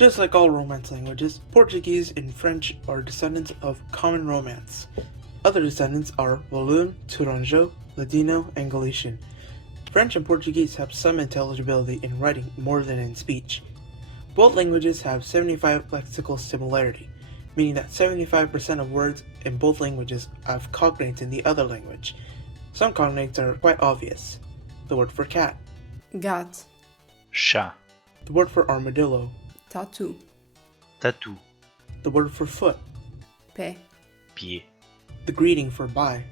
Just like all Romance languages, Portuguese and French are descendants of Common Romance. Other descendants are Walloon, Tourangeau, Ladino, and Galician. French and Portuguese have some intelligibility in writing more than in speech. Both languages have 75 lexical similarity, meaning that 75% of words in both languages have cognates in the other language. Some cognates are quite obvious. The word for cat, Gato. Chat. the word for armadillo, Tatu. Tatu. the word for foot, Pé. Pied. the greeting for bye,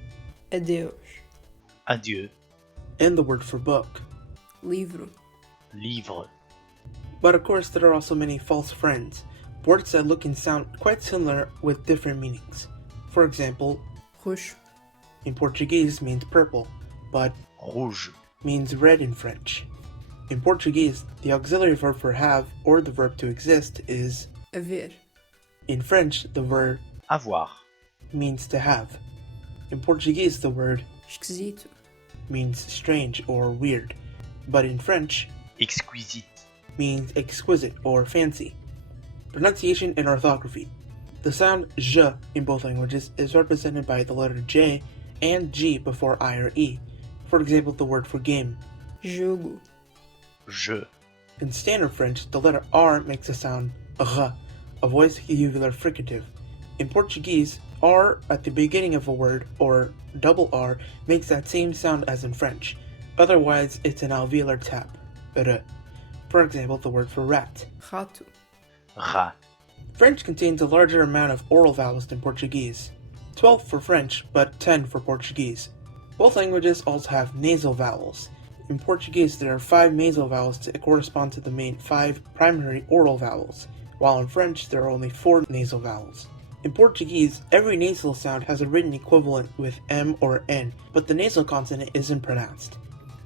Adeus. Adieu. and the word for book. Livro. Livre. But of course, there are also many false friends, words that look and sound quite similar with different meanings. For example, Roxo. in Portuguese means purple, but Rouge. means red in French. In Portuguese, the auxiliary verb for have or the verb to exist is. Haver. In French, the verb Avoir. means to have. In Portuguese, the word Esquisito. means strange or weird, but in French Exquisite. means exquisite or fancy. Pronunciation and orthography. The sound j in both languages is represented by the letter J and G before I or E. For example, the word for game. Jogo. Je. In standard French, the letter R makes a sound r, a voice uvular fricative. In Portuguese, R at the beginning of a word, or double R, makes that same sound as in French. Otherwise, it's an alveolar tap, r. For example, the word for rat. Rato. Rat. French contains a larger amount of oral vowels than Portuguese. 12 for French, but 10 for Portuguese. Both languages also have nasal vowels. In Portuguese, there are 5 nasal vowels that correspond to the main 5 primary oral vowels, while in French, there are only 4 nasal vowels. In Portuguese, every nasal sound has a written equivalent with M or N, but the nasal consonant isn't pronounced.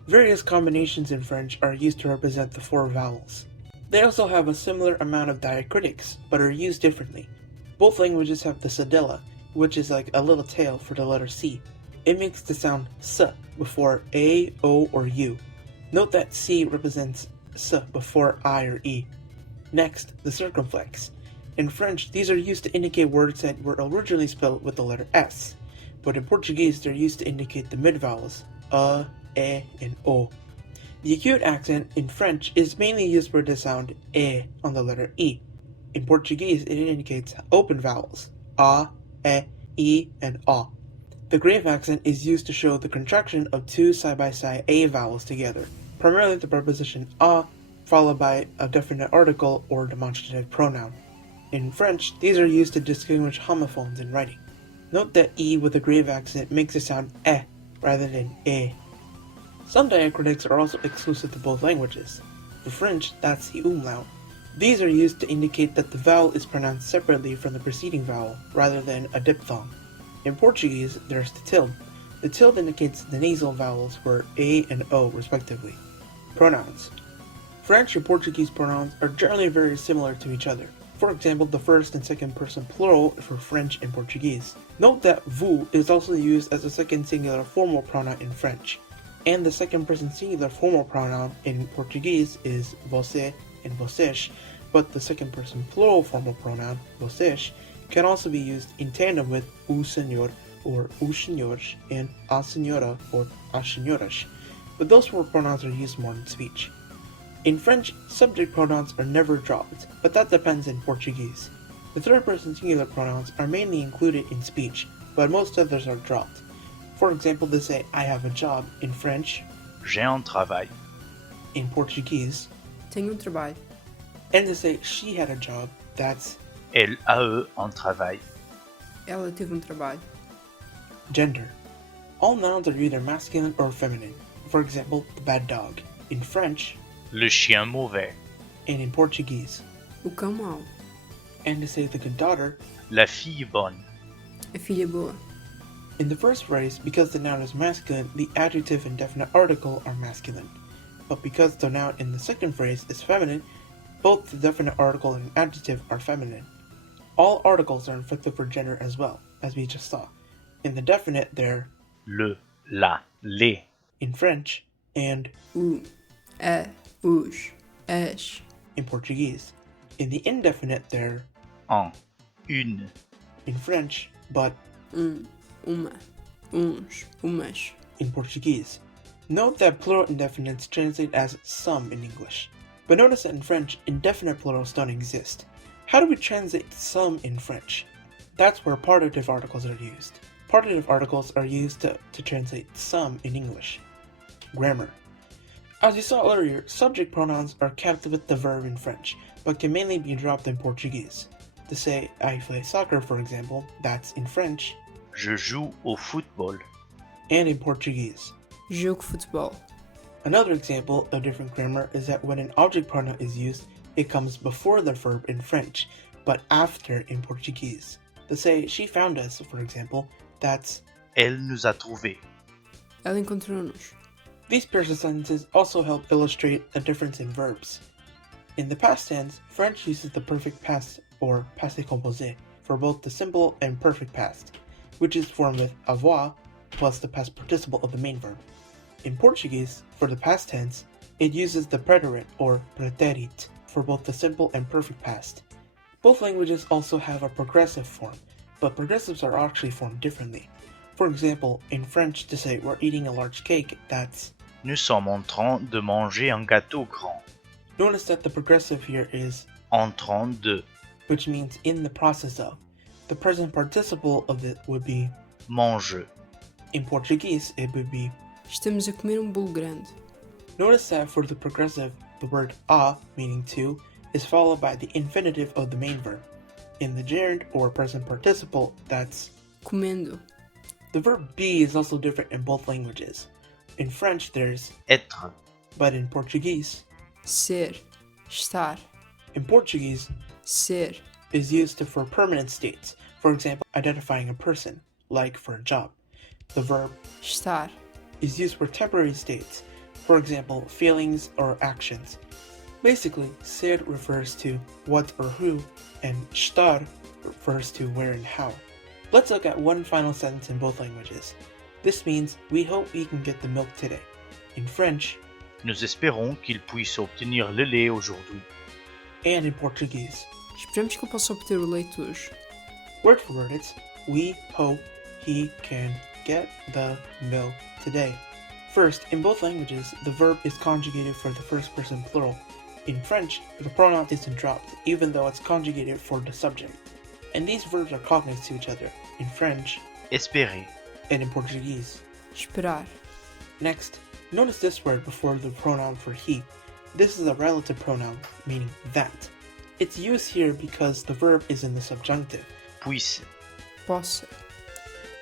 Various combinations in French are used to represent the 4 vowels. They also have a similar amount of diacritics, but are used differently. Both languages have the cedilla, which is like a little tail for the letter C. It makes the sound S before A, O, or U. Note that C represents S before I or E. Next, the circumflex. In French, these are used to indicate words that were originally spelled with the letter S, but in Portuguese they're used to indicate the mid-vowels, A, E, and O. The acute accent in French is mainly used for the sound E on the letter E. In Portuguese, it indicates open vowels, A, E, and A. The grave accent is used to show the contraction of 2 side-by-side A vowels together, primarily the preposition a, followed by a definite article or demonstrative pronoun. In French, these are used to distinguish homophones in writing. Note that E with a grave accent makes it sound rather than E. Some diacritics are also exclusive to both languages. For French, that's the umlaut. These are used to indicate that the vowel is pronounced separately from the preceding vowel, rather than a diphthong. In Portuguese, there's the tilde. The tilde indicates the nasal vowels for A and O, respectively. Pronouns. French and Portuguese pronouns are generally very similar to each other. For example, the first and second person plural for French and Portuguese. Note that vous is also used as a second singular formal pronoun in French, and the second person singular formal pronoun in Portuguese is você and vocês, but the second person plural formal pronoun, vocês, can also be used in tandem with o senhor or os senhores and a senhora or as senhoras, but those four pronouns are used more in speech. In French, subject pronouns are never dropped, but that depends in Portuguese. The third person singular pronouns are mainly included in speech, but most others are dropped. For example, to say I have a job in French, J'ai un travail. in Portuguese, Tenho trabalho. and to say she had a job, that's Elle a un travail. Ela teve trabalho. gender. All nouns are either masculine or feminine. For example, the bad dog, in French, Le chien mauvais. and in Portuguese. O cão mau. And to say the good daughter, La fille bonne. A filha boa. in the first phrase, because the noun is masculine, the adjective and definite article are masculine. But because the noun in the second phrase is feminine, both the definite article and adjective are feminine. All articles are inflected for gender as well, as we just saw. In the definite, they're Le, la, les. in French and O, a, os, as. in Portuguese. In the indefinite, they're un, une, in French, but uma, uns, umas. in Portuguese. Note that plural indefinites translate as some in English. But notice that in French, indefinite plurals don't exist. How do we translate some in French? That's where partitive articles are used. Partitive articles are used to translate some in English. Grammar. As you saw earlier, subject pronouns are kept with the verb in French, but can mainly be dropped in Portuguese. To say, I play soccer, for example, that's in French, je joue au football, and in Portuguese. Jogo futebol. Another example of different grammar is that when an object pronoun is used, it comes before the verb in French, but after in Portuguese. To say, she found us, for example, that's elle nous a trouvés, Ela encontrou-nos. These pairs of sentences also help illustrate a difference in verbs. In the past tense, French uses the perfect past or passé composé for both the simple and perfect past, which is formed with avoir plus the past participle of the main verb. In Portuguese, for the past tense, it uses the preterite or pretérito for both the simple and perfect past. Both languages also have a progressive form, but progressives are actually formed differently. For example, in French, to say we're eating a large cake, that's nous sommes en train de manger un gâteau grand, Notice that the progressive here is en train de which means in the process of. The present participle of it would be manger, in Portuguese, it would be. Estamos a comer bolo grande. Notice that for the progressive, the word a, meaning to, is followed by the infinitive of the main verb. In the gerund or present participle, that's. Comendo. The verb be is also different in both languages. In French, there's, être, but in Portuguese. Ser. Estar. In Portuguese, Ser. is used for permanent states, for example, identifying a person, like for a job. The verb Estar. is used for temporary states, for example, feelings or actions. Basically, ser refers to what or who, and estar refers to where and how. Let's look at one final sentence in both languages. This means, we hope we can get the milk today. In French, nous espérons qu'il puisse obtenir le lait aujourd'hui, and in Portuguese. Esperamos que eu possa obter o leite hoje. Word for word, it's, we hope he can get the milk today. First, in both languages, the verb is conjugated for the first person plural. In French, the pronoun isn't dropped, even though it's conjugated for the subject. And these verbs are cognate to each other. In French, espérer, and in Portuguese. Esperar. Next, notice this word before the pronoun for he. This is a relative pronoun, meaning that. It's used here because the verb is in the subjunctive. puisse, Possa.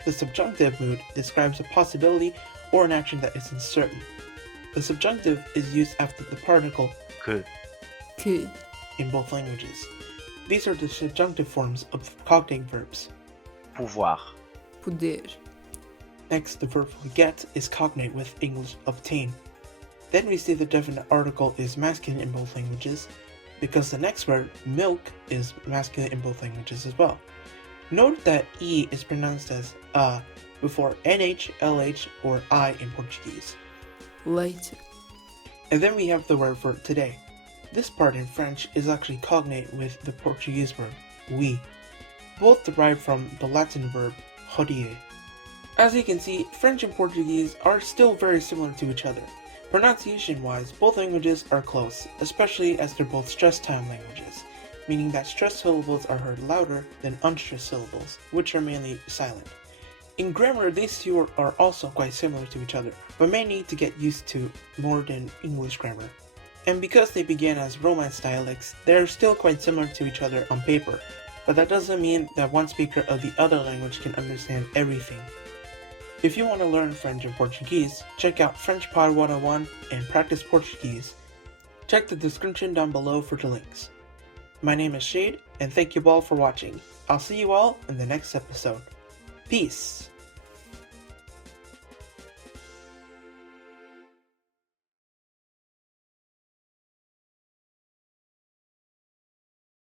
The subjunctive mood describes a possibility or an action that is uncertain. The subjunctive is used after the particle que, Que. in both languages. These are the subjunctive forms of cognate verbs. pouvoir, Poder. Next, the verb for get is cognate with English obtain. Then we see the definite article is masculine in both languages, because the next word, milk, is masculine in both languages as well. Note that E is pronounced as before NH, LH, or I in Portuguese. Leite. And then we have the word for today. This part in French is actually cognate with the Portuguese verb, we. Both derive from the Latin verb, hodie. As you can see, French and Portuguese are still very similar to each other. Pronunciation-wise, both languages are close, especially as they're both stressed time languages, meaning that stressed syllables are heard louder than unstressed syllables, which are mainly silent. In grammar, these two are also quite similar to each other, but may need to get used to more than English grammar. And because they began as Romance dialects, they're still quite similar to each other on paper, but that doesn't mean that one speaker of the other language can understand everything. If you want to learn French and Portuguese, check out French Pod 101 and Practice Portuguese. Check the description down below for the links. My name is Shade, and thank you all for watching. I'll see you all in the next episode. Peace!